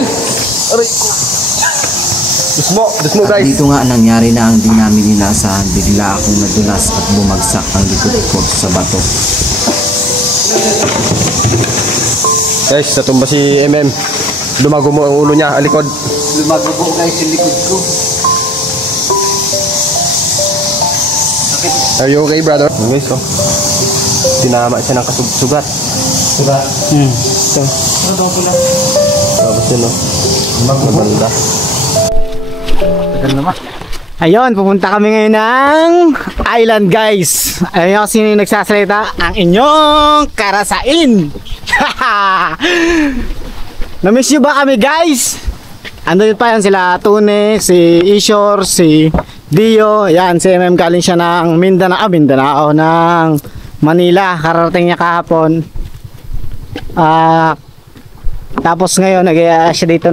Aray ko. Dusmo guys. Dito nga nangyari na ang di namin inasahan. Bigla akong nadulas at bumagsak ang likod ko sa bato. Guys, natumba si MM. Lumago mo ang ulo niya, alikod. Lumago po guys yung likod ko. Are you okay, brother? Guys, oh. Tinama siya ng sugat. Sugat? Ito. Ano daw pula? Tapos yun, oh. Maganda. Tagal naman. Ayun, pupunta kami ngayon ng island guys. Ayun kasi sino yung nagsasalita, ang inyong karasain. Na-miss nyo ba kami guys? Andun pa yan sila Tune, si Ishor, si Dio. Yan, si MM galing siya ng Mindanao ng Manila. Kararating niya kahapon. Tapos ngayon nag-iaya siya dito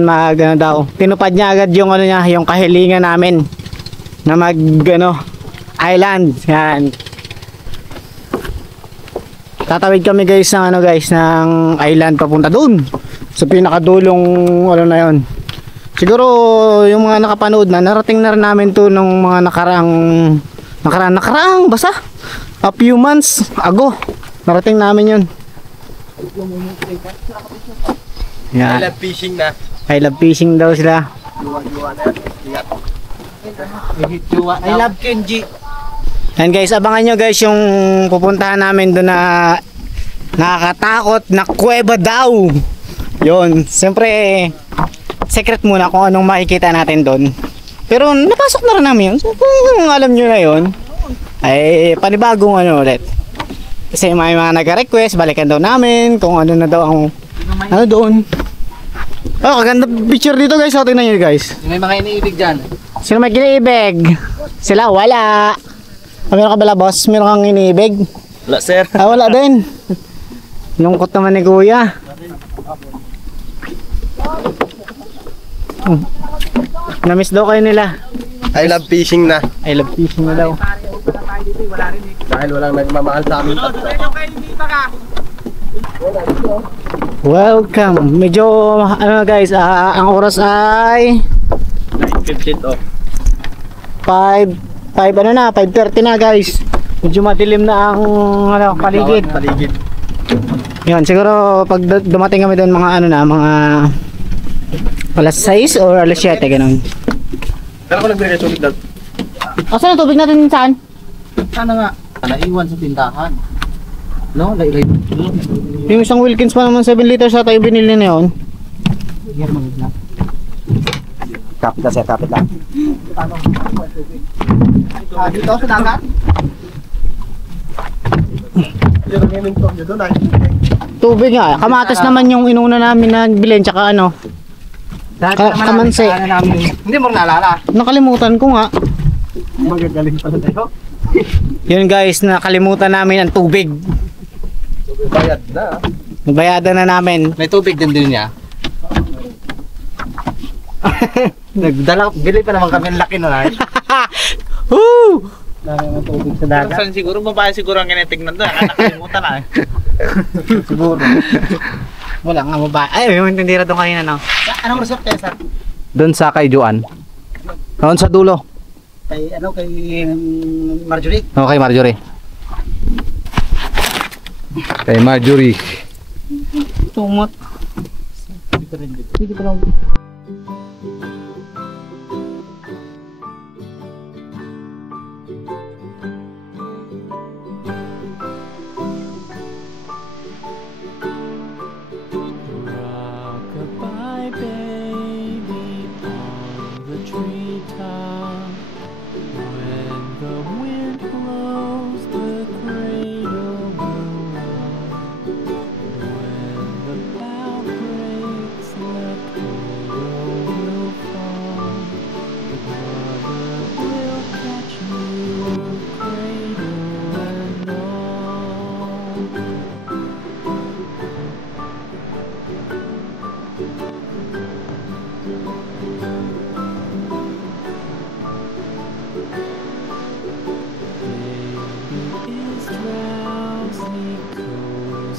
tinupad niya agad yung yung kahilingan namin na island. Yan. Tatawid kami guys ng island papunta doon sa pinakadulong na yon. Siguro yung mga nakapanood na narating na rin namin to nung mga nakaraang basta a few months ago. Narating namin yun. Yeah. I love fishing na. I love fishing daw sila. I love Kenji. And guys, abangan nyo guys yung pupuntahan namin doon na nakakatakot na kuweba daw. Yun, siyempre secret muna kung anong makikita natin doon. Pero napasok na rin namin yun. So kung alam nyo na yun, ay panibagong ulit. Kasi may mga nag-request, balikan daw namin kung ano na daw ang doon. Oh, kaganda picture dito guys. So, tingnan nyo guys. May mga iniibig dyan. Sino may iniibig? Sila wala. Meron ka bala boss? Meron kang iniibig? Wala sir. Wala din. Lungkot naman ni kuya. Namiss daw kayo nila. I love fishing na. I love fishing na daw. Dahil walang nagmamahal sa amin. Welcome. Medyo guys, ang oras ay 9:15 off. 5:30 na guys. Medyo madilim na ang paligid. Yun, siguro pag dumating kami doon mga mga alas 6 or alas 7 ganun. Pero ako nagbigay tubig daw. Saan ang tubig natin saan? Sana nga. Naiwan sa tindahan. No? Yung isang Wilkins pa naman 7 liters sa tayo binili na yun. Kapit lang. Dito sa dagat? Tubig nga. Kamatas naman yung inuna namin na bilhin tsaka kamansi. Hindi mo naalala. Nakalimutan ko nga. Magagaling pala tayo. Yun guys, nakalimutan namin ang tubig. Bayad na. Nabayadan na namin. May tubig din niya. Bili pa naman kami ng laki nun ay. Woo! Dami ng tubig sa dagat. Saan siguro, babae siguro ang kinitignan doon. Nakalimutan na eh. Siguro. Wala nga babae. Ay, yung tindira doon kanina Anong resort kaya sir? doon sa kay Juan. Doon sa dulo. Kay Marjorie? Okay, Marjorie. Kay Marjorie. Tumot. Hindi pa lang.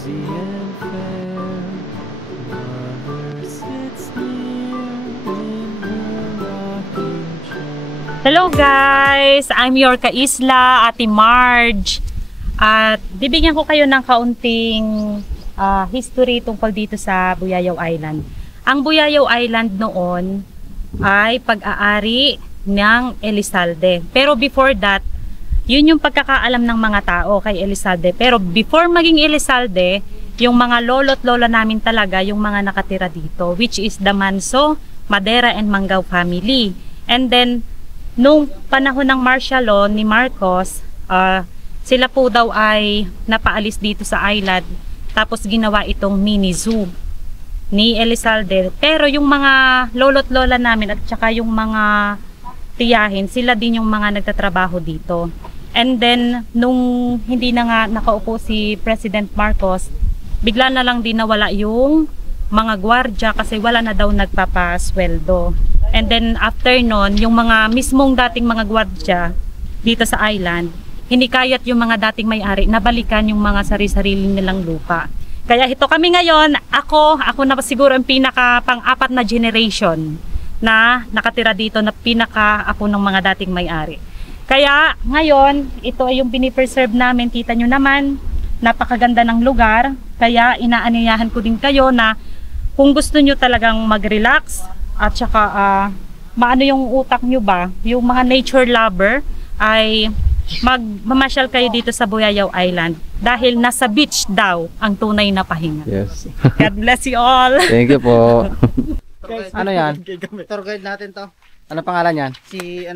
cozy and fair. Mother sits near. Hello guys! I'm your kaisla, Ate Marge. At bibigyan ko kayo ng kaunting history tungkol dito sa Buyayaw Island. Ang Buyayaw Island noon ay pag-aari ng Elizalde. Pero before that, yun yung pagkakaalam ng mga tao kay Elizalde. Pero before maging Elizalde, yung mga lolo't lola namin talaga yung mga nakatira dito, which is the Manso, Madera and Manggao family. And then nung panahon ng martial law ni Marcos, sila po daw ay napaalis dito sa island, tapos ginawa itong mini zoo ni Elizalde. Pero yung mga lolo't lola namin at saka yung mga tiyahin, sila din yung mga nagtatrabaho dito. And then nung hindi na nga nakaupo si President Marcos, bigla na lang din nawala yung mga gwardya kasi wala na daw nagpapasweldo. And then after nun, yung mga mismong dating mga gwardya dito sa island, hindi kayat yung mga dating may-ari na balikan yung mga sarili-sarili nilang lupa. Kaya ito kami ngayon, ako na siguro ang pinaka pang-apat na generation na nakatira dito, na pinaka-apo ng mga dating may-ari. Kaya ngayon, ito ay yung pinipreserve namin. Kita nyo naman, napakaganda ng lugar. Kaya inaanyayahan ko din kayo na kung gusto nyo talagang mag-relax at saka maano yung utak nyo ba, yung mga nature lover, ay mamasyal kayo dito sa Buyayaw Island dahil nasa beach daw ang tunay na pahinga. Yes. God bless you all. Thank you po. Ano yan? Tour guide natin to. Ano pangalan yan? Si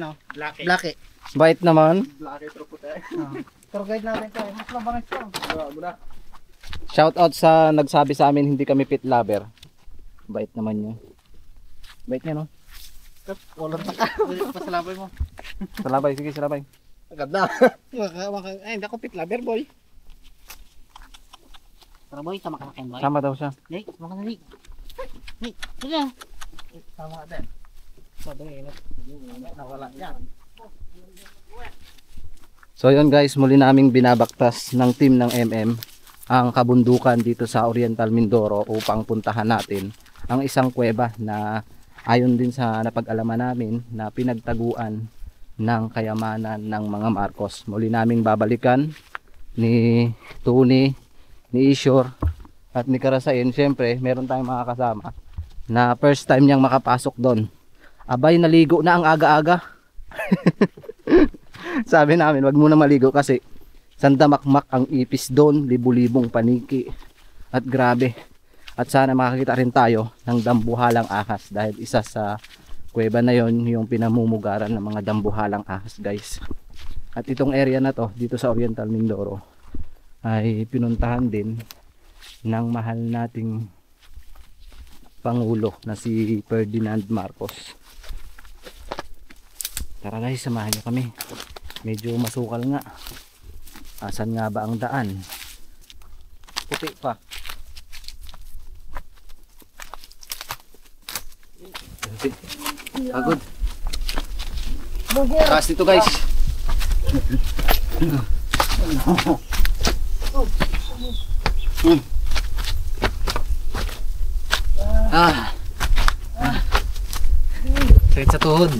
Blackie. Bait naman. Tour guide natin to. Mas mabangis to. Shout out sa nagsabi sa amin hindi kami pit lover. Bait naman yun. Bait niya, no? Walang taka. Pasalabay mo. Salabay, sige, salabay. Ganda. Ay, hindi ako pit lover, boy. Tara, boy, sama ka na kayo, boy. Sama daw siya. Hey, sama ka na, Nick. Nick, sige. Sama ka din. Sobrang init. Nawala yan. So yun guys, muli naming binabaktas ng team ng MM ang kabundukan dito sa Oriental Mindoro upang puntahan natin ang isang kuweba na ayon din sa napag-alaman namin na pinagtaguan ng kayamanan ng mga Marcos. Muli naming babalikan ni Tony, ni Ishor at ni Karasain. Siyempre meron tayong mga kasama na first time niyang makapasok doon. Abay, naligo na ang aga-aga. Sabi namin wag muna maligo kasi sandamakmak ang ipis doon, libu-libong paniki at grabe. At sana makakita rin tayo ng dambuhalang ahas dahil isa sa kuweba na yon yung pinamumugaran ng mga dambuhalang ahas guys. At itong area na to dito sa Oriental Mindoro ay pinuntahan din ng mahal nating Pangulo na si Ferdinand Marcos. Tara guys, samahan nyo kami. Medyo masukal nga. Asan nga ba ang daan? Puti pa. Pagod. Taas dito guys. Sakit sa tuhod.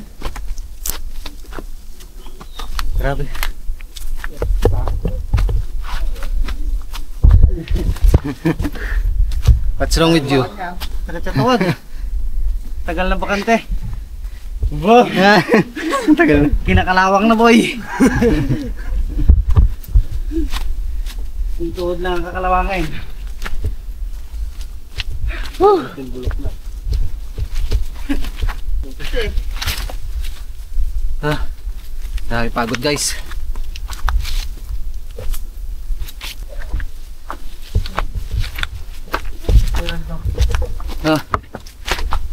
Grabe. What's wrong with you? Sakit sa tuhod. Tagal na bakante. Bo. Tagal na. Kinakalawang na, boy. Yung tuhod lang ang kakalawangin. Dahil pagod guys.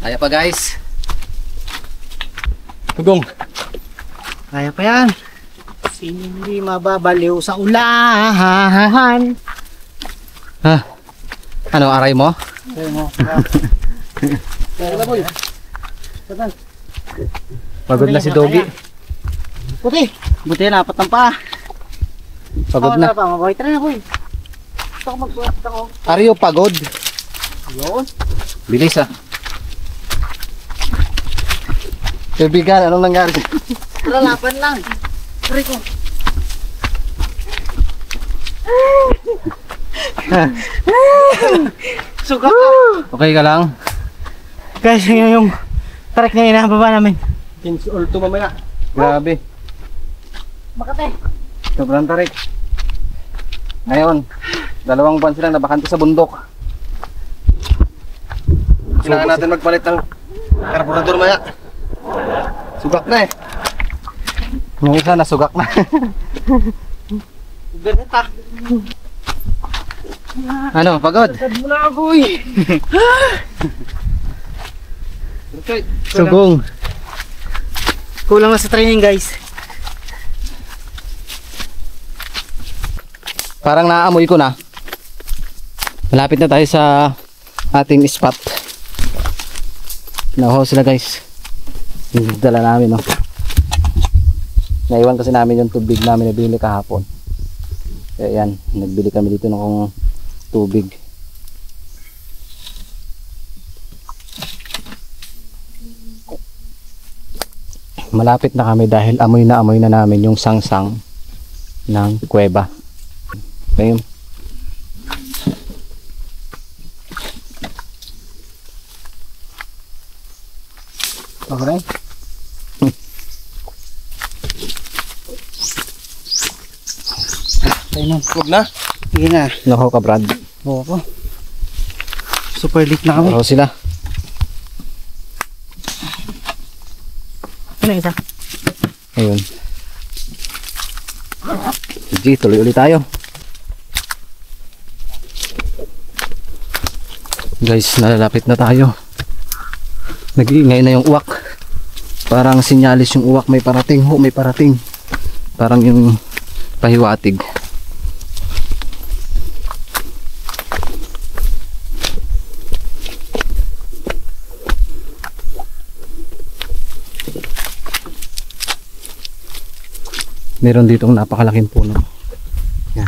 Kaya pa guys. Tugong. Kaya pa yan. Sino hindi mababaliw sa ulahan? Ano, aray mo? Kaya mo. Kaya na, boy. Pagod na si Dogi. Puti. Buti na, apat ng paa. Pagod na. Pa, maboy. Tara na, boy. Gusto ko magbuhat ako. Ariyo pagod. Yun. Bilis ah. Kaibigan, anong nangyari? Lalapan lang. Pare ko. Suka ka. Okay ka lang? Guys, yun yung trek na inababa namin. Ulto mamaya. Grabe. Makate. Sobrang tarik. Ngayon, 2 buwan silang nabakante sa bundok. Kailangan natin magpalit ng karburador maya. Sugak na eh. Yung isa nasugak na. Ganita. Ano, pagod? Sad mo na ako eh. Sugong. Kulang na sa training guys. Parang naaamoy ko na. Malapit na tayo sa ating spot. Nauhaw sila guys. Yung dala namin no. Naiwan kasi namin yung tubig namin na binili kahapon. Kaya yan, nagbili kami dito ng tubig. Malapit na kami dahil amoy na namin yung sangsang ng kuweba. Okay. Okay. Huwag na. Sige na. Naho ka Brad. Oo. Super lit na kami. Naho sila. Ano isa? Ayun. Sige, tuloy ulit tayo. Guys, nalalapit na tayo. Nag-iingay na yung uwak. Parang sinyalis yung uwak may parating. Ho, may parating. Parang yung pahiwatig. Meron ditong napakalaking puno. Yan.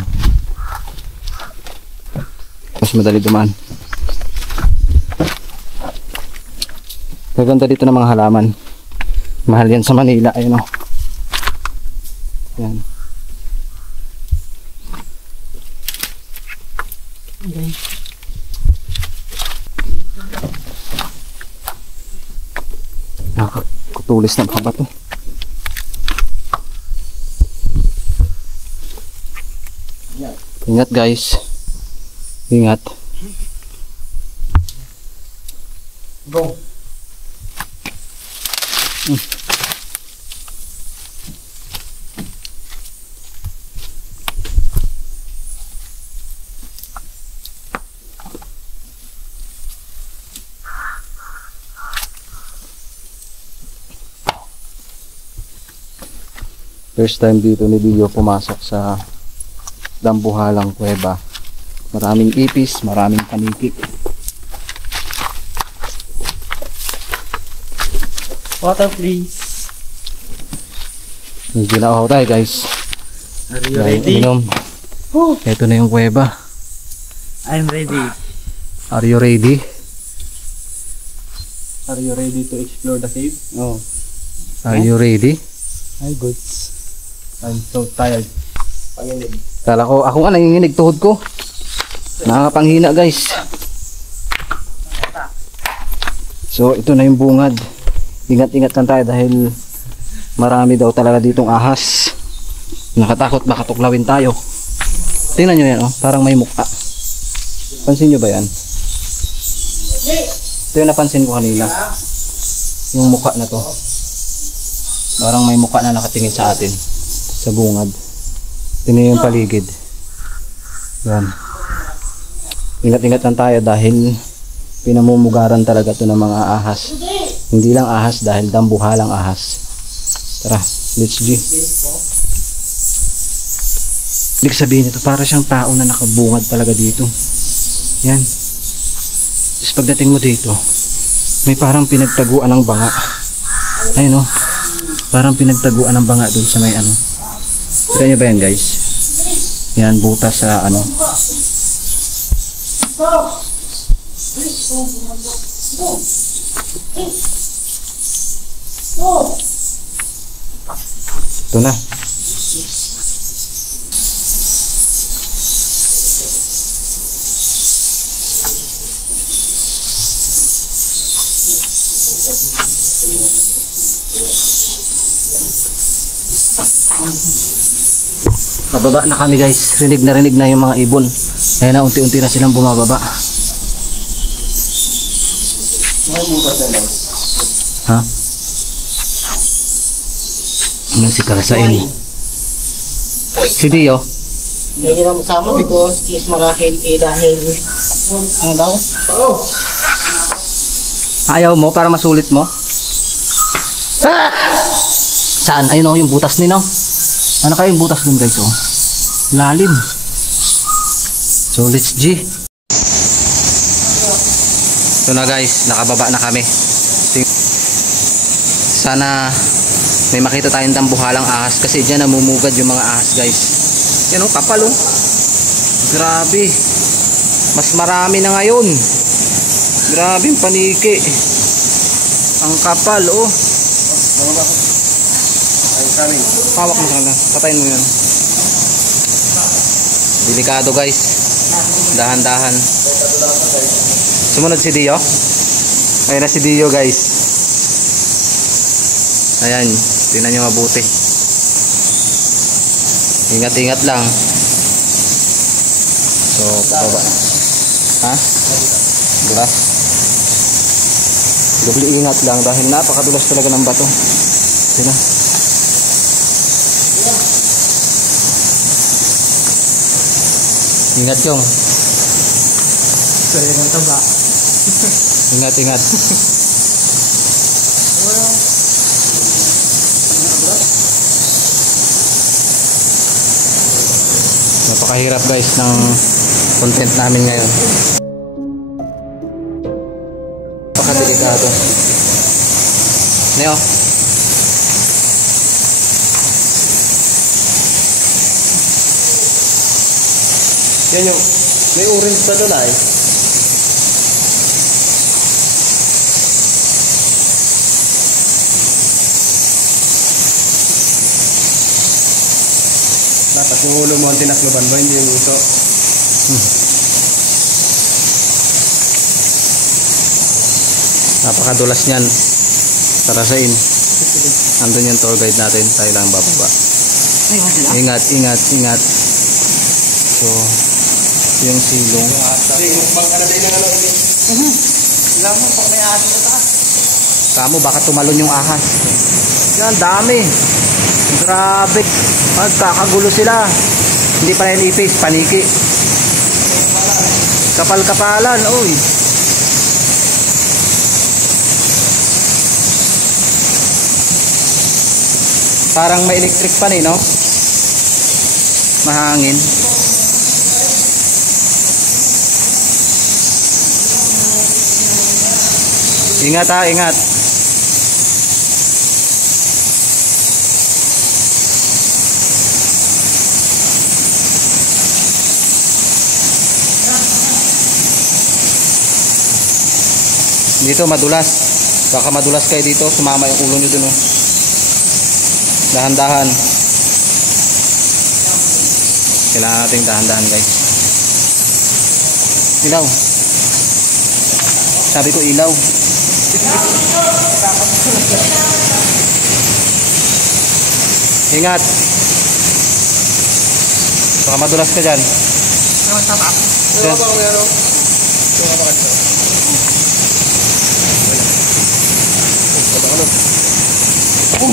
Mas madali dumaan. Maganda dito ng mga halaman. Mahal yan sa Manila. Ayun o. Yan. Okay. Nakakakutulis na mga bato. Ingat guys. Ingat. Go. First time dito ni Dio pumasok sa Dambuhalang Kuweba. Maraming ipis, maraming paniki. Water please. Medyo nauhaw tayo guys. Are you Dahil ready? inom. Ito na yung kuweba. I'm ready. Are you ready? Are you ready to explore the cave? Oh. Are you ready? Hi goods. I'm so tired. Panginig. Kala ko, ako nga nanginginig tuhod ko. Nakakapanghina guys. So ito na yung bungad. Ingat-ingat lang tayo dahil marami daw talaga ditong ahas. Nakatakot baka tuklawin tayo. Tingnan nyo yan oh, parang may mukha. Pansin nyo ba yan? Ito yung napansin ko kanina. Yung mukha na to. Parang may mukha na nakatingin sa atin. Sa bungad. Tingnan yung paligid. Yan. Ingat-ingat lang tayo dahil pinamumugaran talaga to ng mga ahas. Hindi lang ahas dahil dambuhalang ahas. Tara, let's go. Ibig sabihin ito, para siyang tao na nakabungad talaga dito. Yan. Tapos pagdating mo dito, may parang pinagtaguan ng banga. Ayun o. Parang pinagtaguan ng banga dun sa may ano. Kita nyo ba yan guys? Yan, butas sa ano. Ito na. Pababa na kami guys. Rinig na yung mga ibon. Kaya na unti-unti na silang bumababa. Ha? Yan si Karasain. Si Dio. Hindi na masama because is marahil dahil ano daw? Ayaw mo para masulit mo? Ah! Saan? Ayun o yung butas nino. Ano kayo yung butas nun guys oh? Lalim. So let's G. Ito na guys, nakababa na kami. Sana may makita tayong tambuhalang ahas kasi dyan namumugad yung mga ahas guys. Yan oh, kapal oh. Grabe. Mas marami na ngayon. Grabe yung paniki. Ang kapal oh. Hawak mo sana. Patayin mo yan. Delikado guys. Dahan-dahan. Sumunod si Dio. Ayun na si Dio guys. Ayan. Tingnan nyo mabuti. Ingat-ingat lang. So, pababa. Ha? Diba? Doble ingat lang dahil napakadulas talaga ng bato. Sino? Ingat yung. Sorry ng taba. Ingat. Napakahirap guys ng content namin ngayon. Napakadelikado. Neo. Yan yung, may orange na doon ay. Dapat yung ulo mo ang tinakloban mo, hindi yung uso. Napakadulas niyan. Karasain. Andun yung tour guide natin. Tayo lang bababa. Ingat. So, yung silong. Kamo baka tumalon yung ahas. Yan, dami. Grabe. Magkakagulo sila. Hindi pa rin ipis, paniki. Kapal-kapalan, uy. Parang may electric pan eh, no? Mahangin. Ingat ha, ingat. Dito madulas. Baka madulas kayo dito, sumama yung ulo nyo dun oh. Dahan-dahan. Kailangan nating dahan-dahan guys. Ilaw. Sabi ko ilaw. Ingat. Baka madulas ka dyan.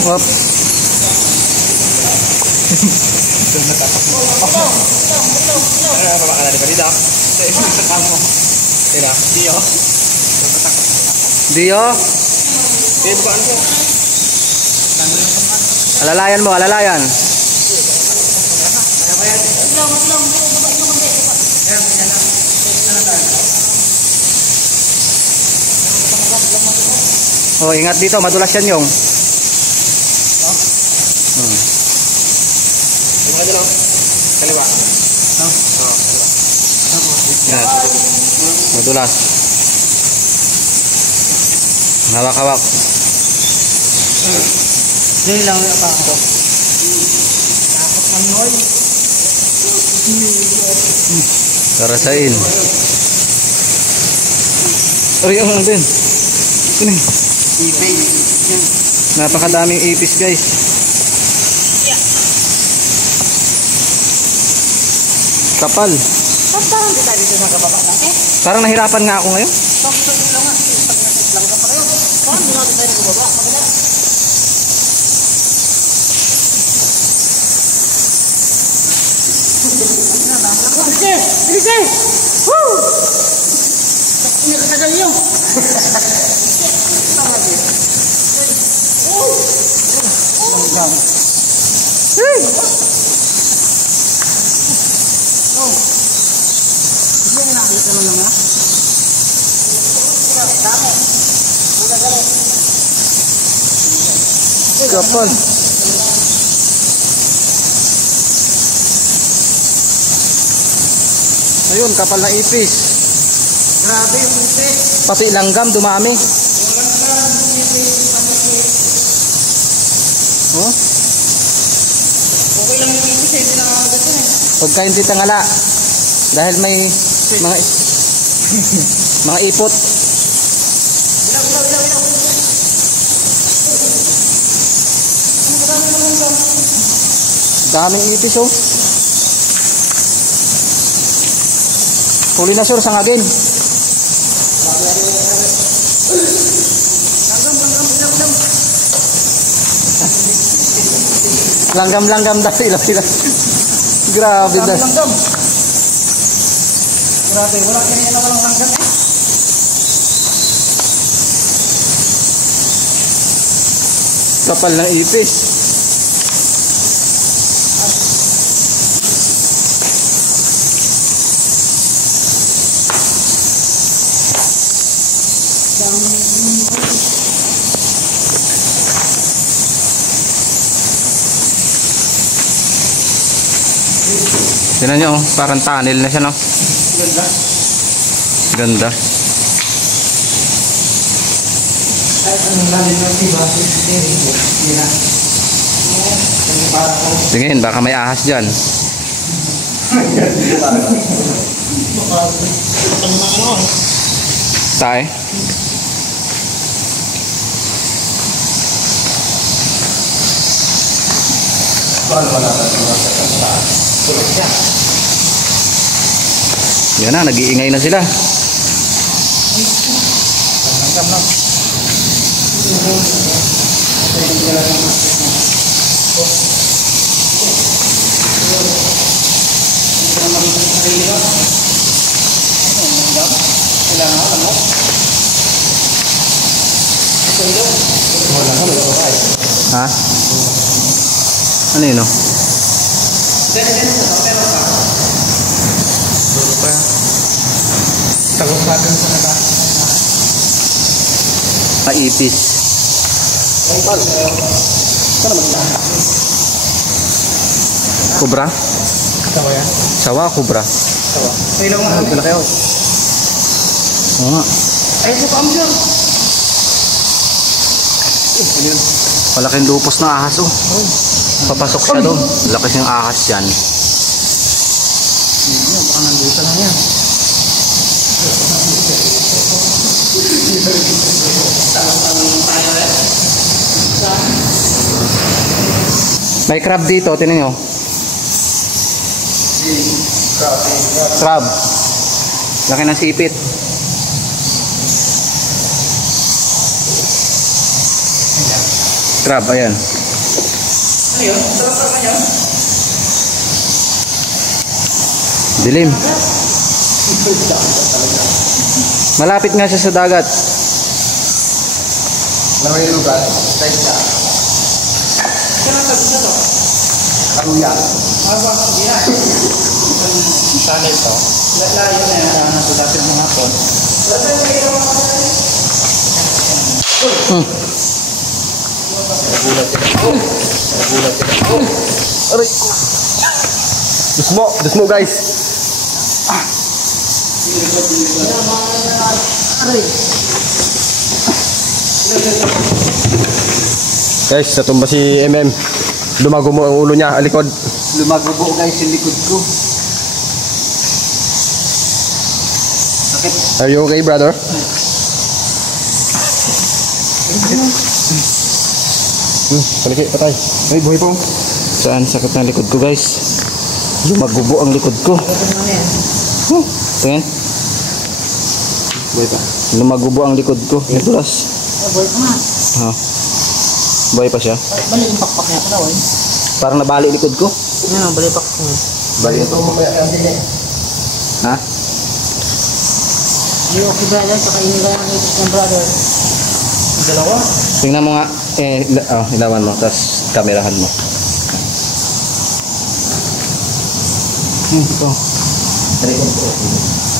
Hop. Dio. Alalayan mo, alalayan. Oh, ingat dito, madulas yan yung. Kaliwa. Yan. Madulas. Hawak-hawak. Dili lang yung pa ako. Karasain. Aray, ang din. Ano yun? Napakadaming ipis guys. Kapal. Parang nahirapan nga ako ngayon. Kapal. Ayun, kapal na ipis. Grabe yung ipis. Pati langgam dumami. Oh? Okay lang yung ipis eh, hindi nakakagat yun eh. Pagka hindi tangala. Dahil may mga mga ipot. Daming ipis oh. Huli na sir, sangagin. Langgam dahil ilang. Grabe na. Grabe, wala kanina na walang langgam eh. Kapal ng ipis. Tignan nyo, parang tunnel na siya, no? Ganda. Ganda. Ay, anong lalim ng tiba? Hindi na. Tingin, baka may ahas dyan. Tae. Yan na, nag-iingay na sila. Ha? Ano yun, no? Tagos natin sa nata. Maipis. Kubra? Sawa yan? Sawa, kubra. Sawa. May lang mga Ito na kayo. Oo nga. ay, sa pam dyan. Malaking lupos na ahas, oh. Papasok siya doon. Lakas yung ahas yan. Baka nandito lang yan. May crab dito, tinan nyo. Crab. Laki ng sipit. Crab, ayan. Ano yun? Sarap na yun? Dilim. Malapit nga siya sa dagat. Alam yung lugar? Side siya. Kaya nagtagos na to? Karuya. Aba, hindi na. Tunnel to. Layo na yan. Kaya nato dati ng hapon. Aray. Dusmo guys. Guys, natumba si MM. Lumago mo ang ulo niya, alikod. Lumagubo guys yung likod ko. Sakit. Are you okay, brother? Paliki, patay. Ay, buhay po. Saan? Sakit ng likod ko guys. Lumagubo ang likod ko. Tingin. Buhay pa. Lumagubo ang likod ko. Nadulas. Boy pa nga. Ha. Buhay pa siya. Balik yung pakpak niya pala, oy. Parang nabali likod ko. Ano, balik pakpak. Bali ito. Ha? Hindi okay ba yan? Kakainin ka ng ipis ng brother. Dalawa? Tingnan mo nga. Ilawan mo. Tapos kamerahan mo. Ito.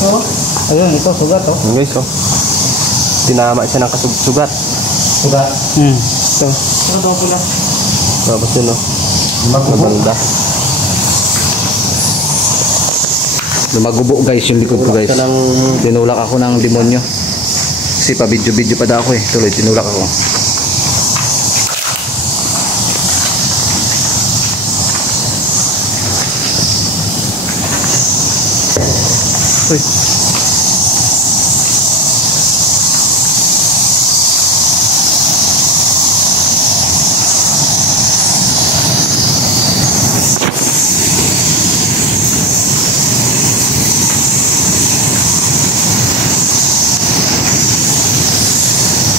Oo. Ayun, ito. Sugat oh. Yun guys, oh. Tinama siya ng sugat. Sugat. Ito. Ano daw pula? Tapos yun, oh. Maganda. Lumagubo guys yung likod ko guys. Tinulak ako ng demonyo. Kasi pa video pa daw ako eh. Tuloy, tinulak ako. Uy.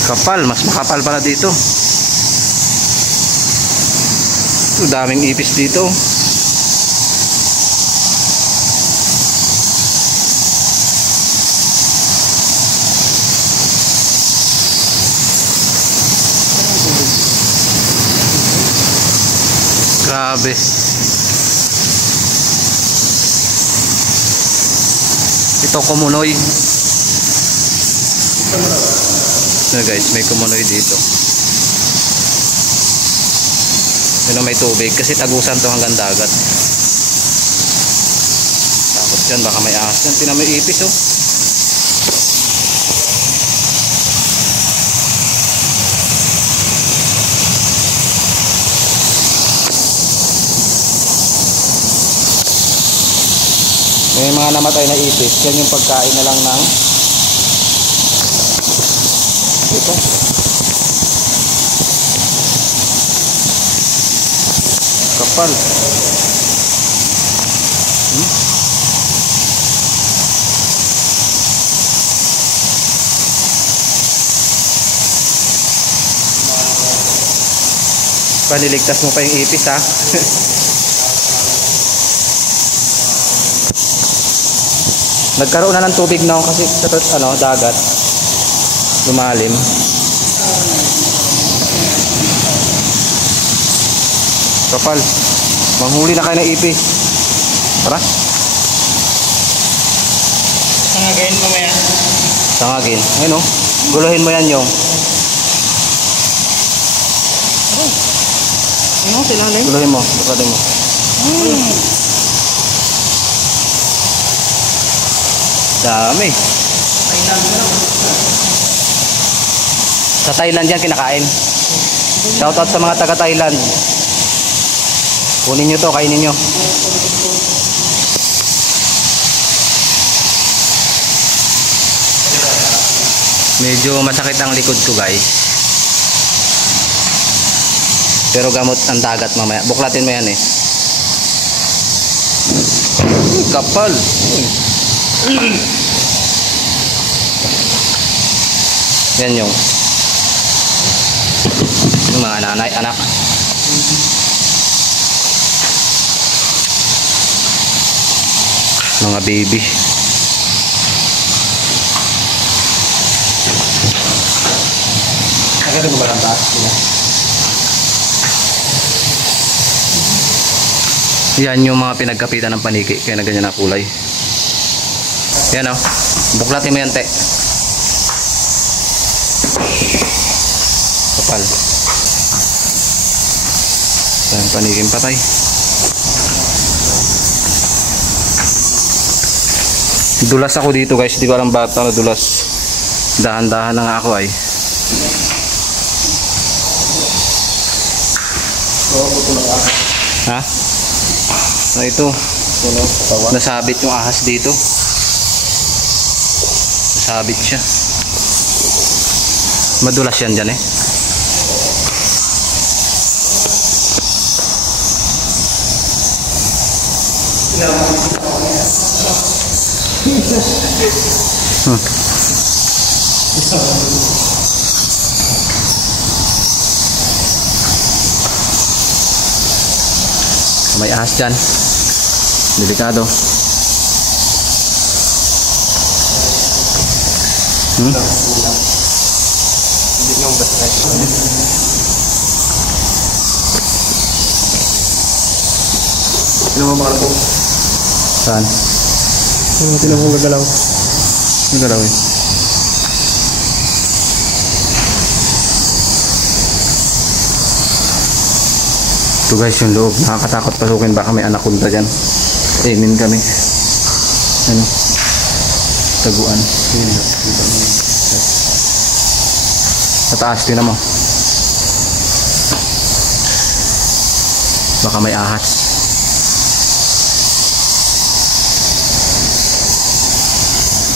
Kapal, mas makapal pala dito. Daming ipis dito. Grabe. Ito kumunoy. So guys, may kumunoy dito. Yun may tubig kasi tagusan to hanggang dagat. Tapos yan, baka may ahas yan. Tinan mo yung ipis oh. May mga namatay na ipis. Yan yung pagkain na lang ng ito. Kapal. Paniligtas mo pa yung ipis ha. Nagkaroon na ng tubig na kasi sa dagat lumalim. Kapal. Manghuli na kayo ng ipis. Tara. Sangagin mamaya. Sangagin. Ayun oh. Guluhin mo yan yung. Ano sila lang? Guluhin mo. Guluhin mo. Dami. Sa Thailand yan kinakain. Shoutout sa mga taga Thailand. Kunin nyo to, kainin nyo. Medyo masakit ang likod ko guys. Pero gamot ang dagat mamaya. Buklatin mo yan eh. Kapal. Yan yung mga nanay, anak. Mga baby. Agad mo ba lang taas sila? Yan yung mga pinagkapitan ng paniki. Kaya na ganyan na kulay. Yan o. Buklatin mo yan, te. Kapal. Yan, paniking patay. Dulas ako dito guys. Hindi ko alam bakit ano dulas. Dahan-dahan na nga ako ay. Ha? So ito, nasabit yung ahas dito. Nasabit siya. Madulas yan dyan eh. May ahas dyan. Delikado. Sino mo makalapo? Saan? Sino mo gagalaw? Nagalaw eh. Ito guys yung loob. Nakakatakot pasukin. Baka may anaconda dyan. Amin kami. Ano? Taguan. Sa taas. Tingnan mo. Baka may ahas.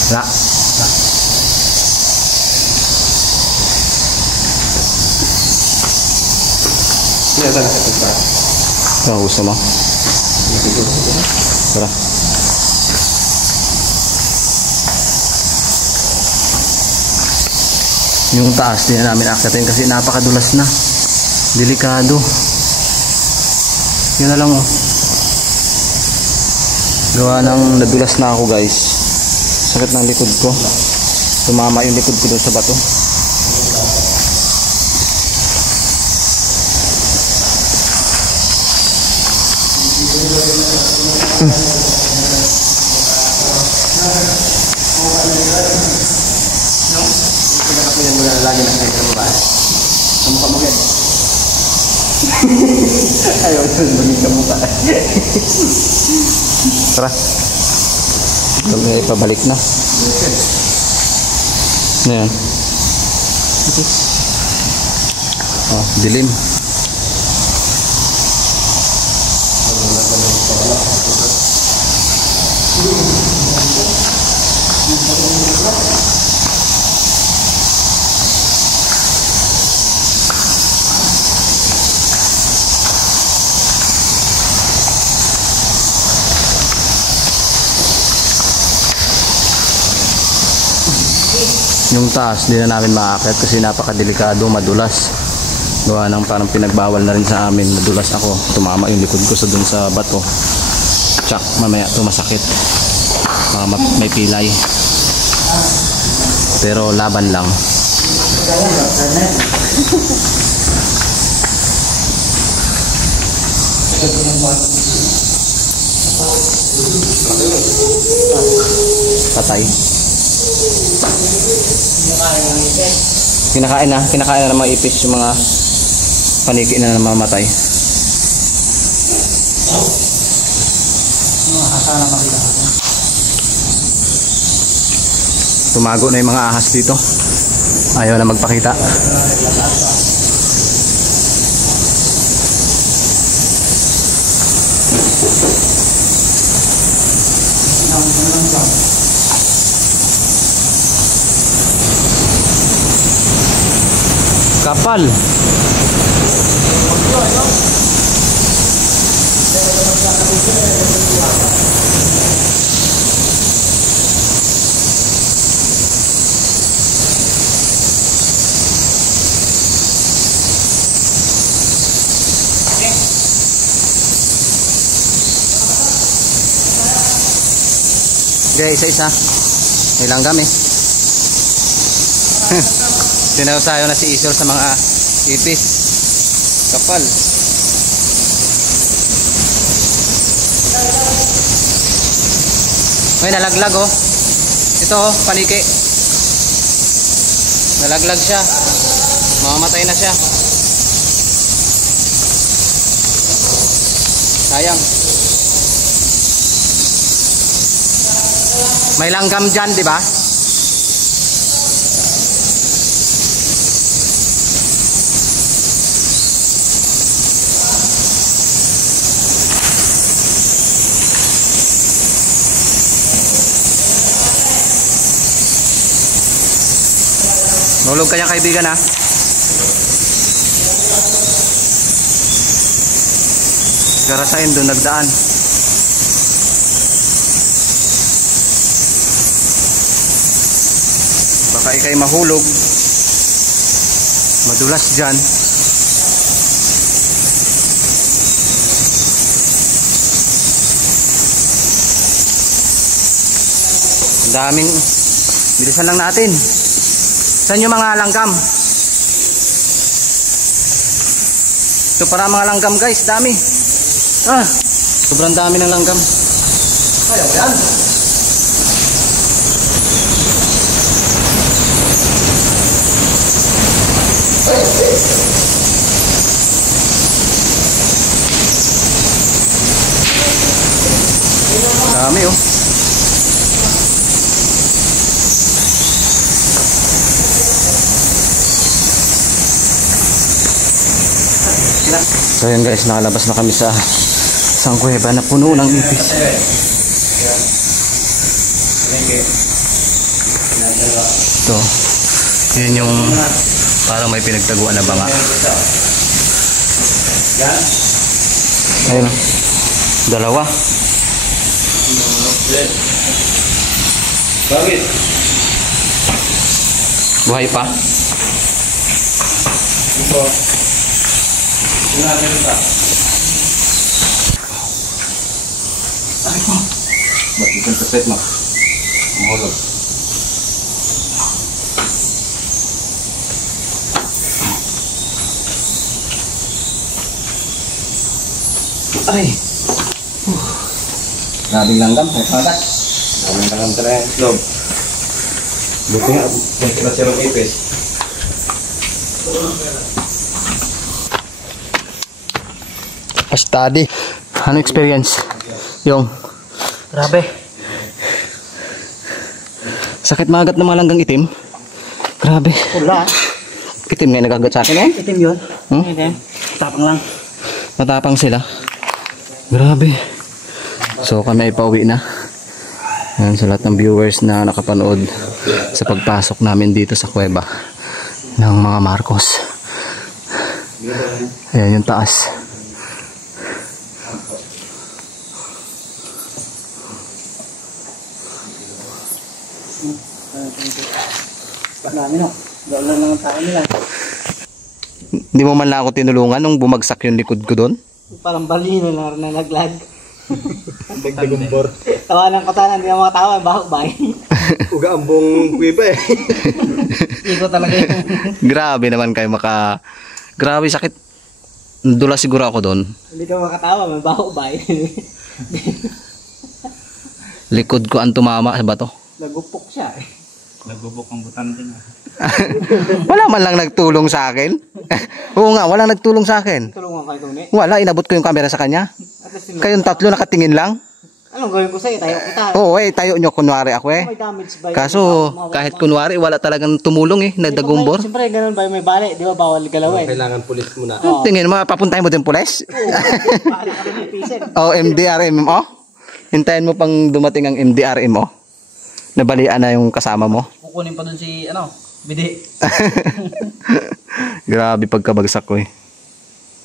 Wala. Gusto mo? Tara. Yung taas din namin akyatin kasi napakadulas na. Delikado. Yun na lang oh. Gawa ng nadulas na ako guys. Sakit ng likod ko. Tumama yung likod ko doon sa bato. Ayaw ito maging kamukha. Tara. Kami ipabalik na. Ayan. Oh, dilim. Yung taas, hindi na namin maakyat kasi napakadelikado, madulas. Gawa ng parang pinagbawal na rin sa amin. Madulas ako. Tumama yung likod ko sa dun sa bato. Tsak, mamaya ito masakit. May pilay. Pero laban lang. Patay. Kinakain na ng mga ipis yung mga paniki na namamatay. Tumago na yung mga ahas dito. Ayaw na magpakita. Kapal. Okay, isa-isa. May langgam eh. Sinausayo na si Isol sa mga ipis. Kapal. May nalaglag oh. Ito oh, paniki. Nalaglag siya. Mamamatay na siya. Sayang. May langgam dyan, di ba? Mahulog kanyang kaibigan ha. Garasain doon nagdaan. Baka ikay mahulog. Madulas dyan. Daming, bilisan lang natin. Saan yung mga langgam? Ito para mga langgam guys, dami. Sobrang dami ng langgam. Ayaw yan. Dami oh. So yun guys, nakalabas na kami sa isang kuweba na puno ng ipis. Ito, yun yung parang may pinagtaguan na banga. Ayun, dalawa. Bakit? Buhay pa? Ito. Sinabi ka. Ay po. Ba't isang kaset mo? Mahulog. Ay. Grabing langgam. Ay, pagat. Daming langgam talaga yung slob. Buti nga, nasira ng ipis. Study. Ano experience? Yung grabe. Sakit magat ng mga langgang itim. Grabe. Wala. Itim nga nagagat sa akin eh. Itim yun. Hmm? Tapang lang. Matapang sila. Grabe. So kami ay pauwi na. Yan sa lahat ng viewers na nakapanood sa pagpasok namin dito sa kuweba ng mga Marcos. Ayan yung taas. Marami no. Dawlan lang ang tayo nila. Hindi mo man lang ako tinulungan nung bumagsak yung likod ko doon? Parang balino na naglag. Nagtagumbor. Tawanan ko sana, hindi na makatawa. Bahok ba? Uga ang buong kuweba eh. Iko talaga yung... Grabe naman kayo Grabe sakit. Dula siguro ako doon. Hindi ka makatawa, may bahok ba? Likod ko ang tumama sa bato. Nagupok siya eh. Nagbubok ang butan din. Wala man lang nagtulong sa akin. Oo nga, walang nagtulong sa akin. Tulungan kayo Tony. Wala, inabot ko yung camera sa kanya. At least Kayong tatlo nakatingin lang. anong gawin ko sa'yo? Tayo kita. Oo tayo nyo kunwari ako eh. May damage ba? Kaso kahit kunwari wala talagang tumulong eh, nagdagumbor. Siyempre, ganun ba may bali? Di ba bawal galawin? Kailangan pulis muna. Oo. Tingin mo, papuntahin mo din pulis? Bahala ka rin yung pisin. MDRM oh. Hintayin mo pang dumating ang MDRM oh. Nabalian na yung kasama mo. Kukunin pa dun si, Bidi. Grabe pagkabagsak ko eh.